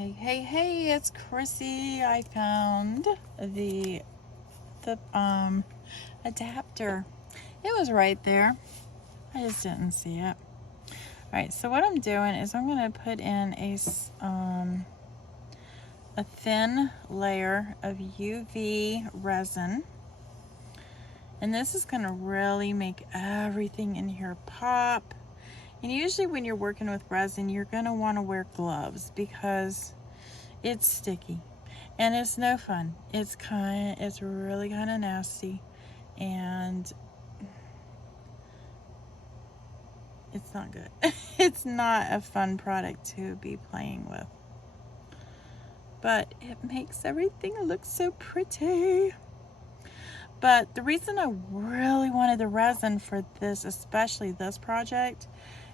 Hey, it's Chrissy. I found the adapter. It was right there. I just didn't see it. Alright, so what I'm doing is I'm going to put in a thin layer of UV resin. And this is going to really make everything in here pop. And usually when you're working with resin, you're going to want to wear gloves because it's sticky and it's no fun. It's really kind of nasty, and it's not good. It's not a fun product to be playing with, but it makes everything look so pretty. But the reason I really wanted the resin for this, especially this project,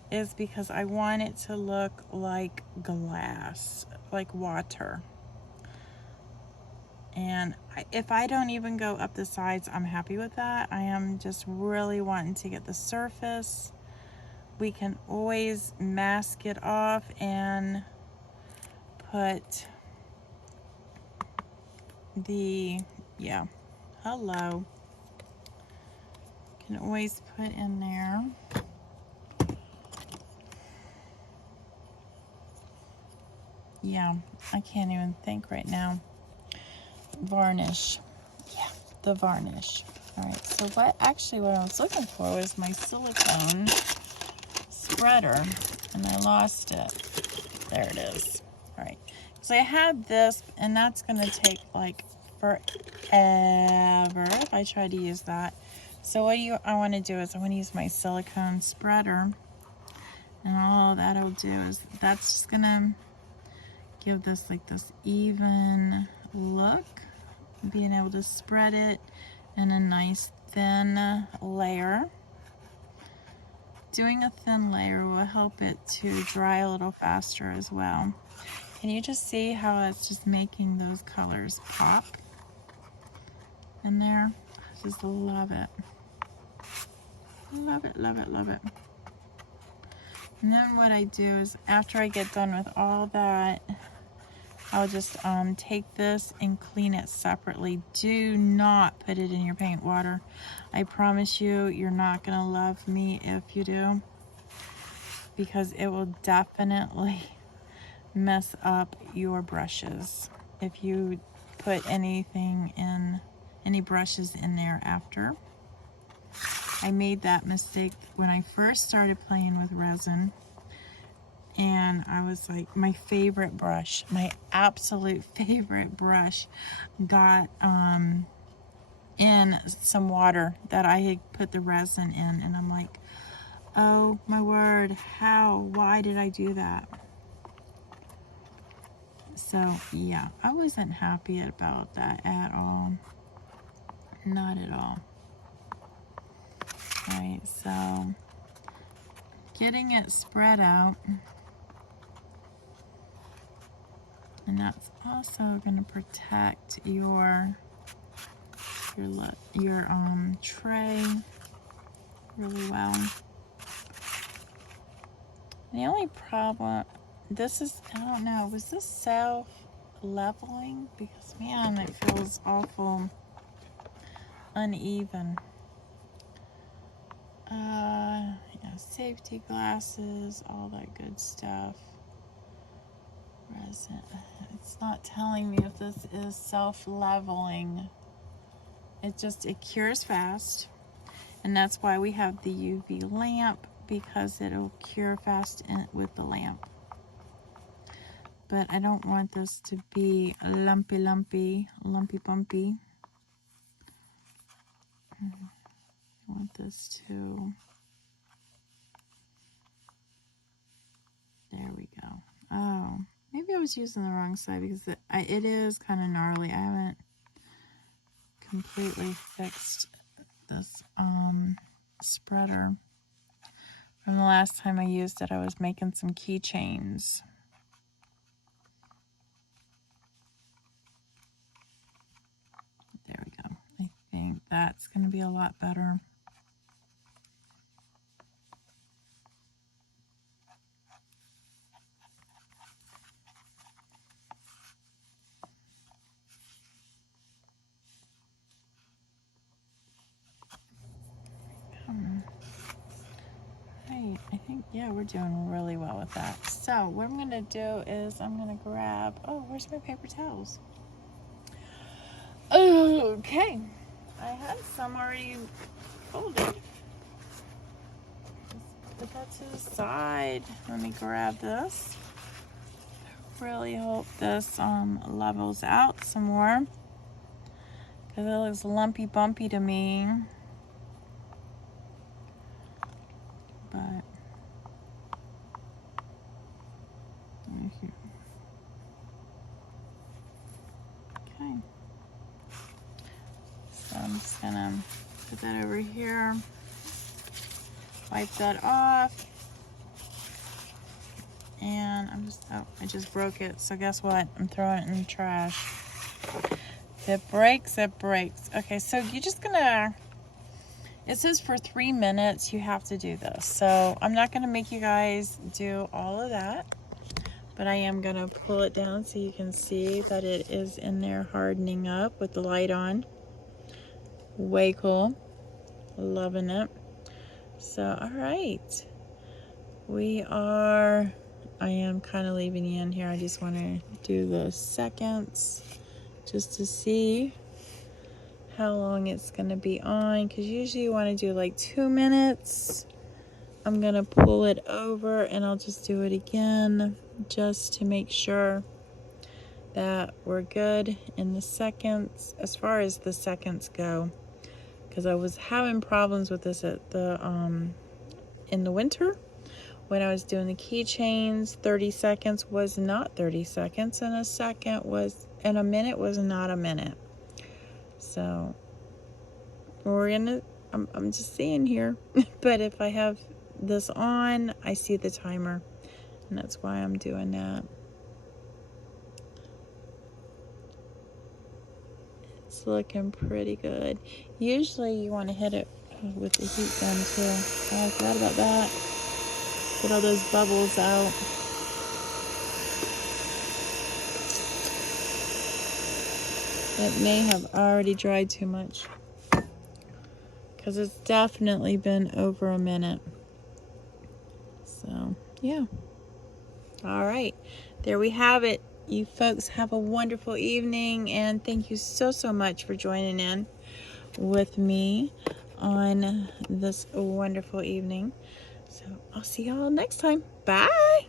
is because I want it to look like glass, like water. And if I don't even go up the sides, I'm happy with that. I am just really wanting to get the surface. We can always mask it off and put hello. Can always put in there. Yeah, I can't even think right now. Varnish. Yeah, the varnish. Alright, so what I was looking for was my silicone spreader, and I lost it. There it is. Alright, so I had this, and that's going to take like forever if I try to use that. So what I want to do is I want to use my silicone spreader, and all that'll do is that's just going to give this like this even look, being able to spread it in a nice thin layer. Doing a thin layer will help it to dry a little faster as well. Can you just see how it's just making those colors pop in there? I just love it. Love it, love it, love it. And then what I do is after I get done with all that, I'll just take this and clean it separately. Do not put it in your paint water. I promise you, you're not going to love me if you do, because it will definitely mess up your brushes if you put any brushes in there after. I made that mistake when I first started playing with resin. And I was like, my favorite brush, my absolute favorite brush, got in some water that I had put the resin in, and I'm like, oh my word, why did I do that? So yeah, I wasn't happy about that at all. Not at all. Right, so getting it spread out. And that's also going to protect your tray really well. The only problem, I don't know, was this self-leveling? Because man, it feels awful uneven. Safety glasses, all that good stuff. Resin. It's not telling me if this is self-leveling. It cures fast, and that's why we have the UV lamp, because it'll cure fast with the lamp. But I don't want this to be lumpy bumpy. I want this to, there we go. Oh, maybe I was using the wrong side, because it is kind of gnarly. I haven't completely fixed this spreader. From the last time I used it, I was making some keychains. There we go. I think that's going to be a lot better. Yeah, we're doing really well with that. So what I'm gonna do is I'm gonna grab, oh, where's my paper towels? Okay, I had some already folded. Put that to the side. Let me grab this. Really hope this levels out some more, because it looks lumpy bumpy to me. But okay, so I'm just gonna put that over here, wipe that off, and I just broke it, so guess what, I'm throwing it in the trash. If it breaks, it breaks. Okay, so you're just gonna, it says for 3 minutes you have to do this, so I'm not gonna make you guys do all of that, but I am gonna pull it down so you can see that it is in there hardening up with the light on. Way cool. Loving it. So, all right. I am kind of leaving you in here. I just want to do the seconds just to see how long it's going to be on, because usually you want to do like 2 minutes. I'm going to pull it over and I'll just do it again just to make sure that we're good in the seconds, as far as the seconds go, because I was having problems with this at the in the winter when I was doing the keychains. 30 seconds was not 30 seconds, and a minute was not a minute. So I'm just seeing here, but if I have this on, I see the timer, and that's why I'm doing that. It's looking pretty good. Usually you want to hit it with the heat gun too. Oh, I forgot about that. Get all those bubbles out. It may have already dried too much, because it's definitely been over a minute. So, yeah. All right. There we have it. You folks have a wonderful evening, and thank you so much for joining in with me on this wonderful evening. So I'll see y'all next time. Bye.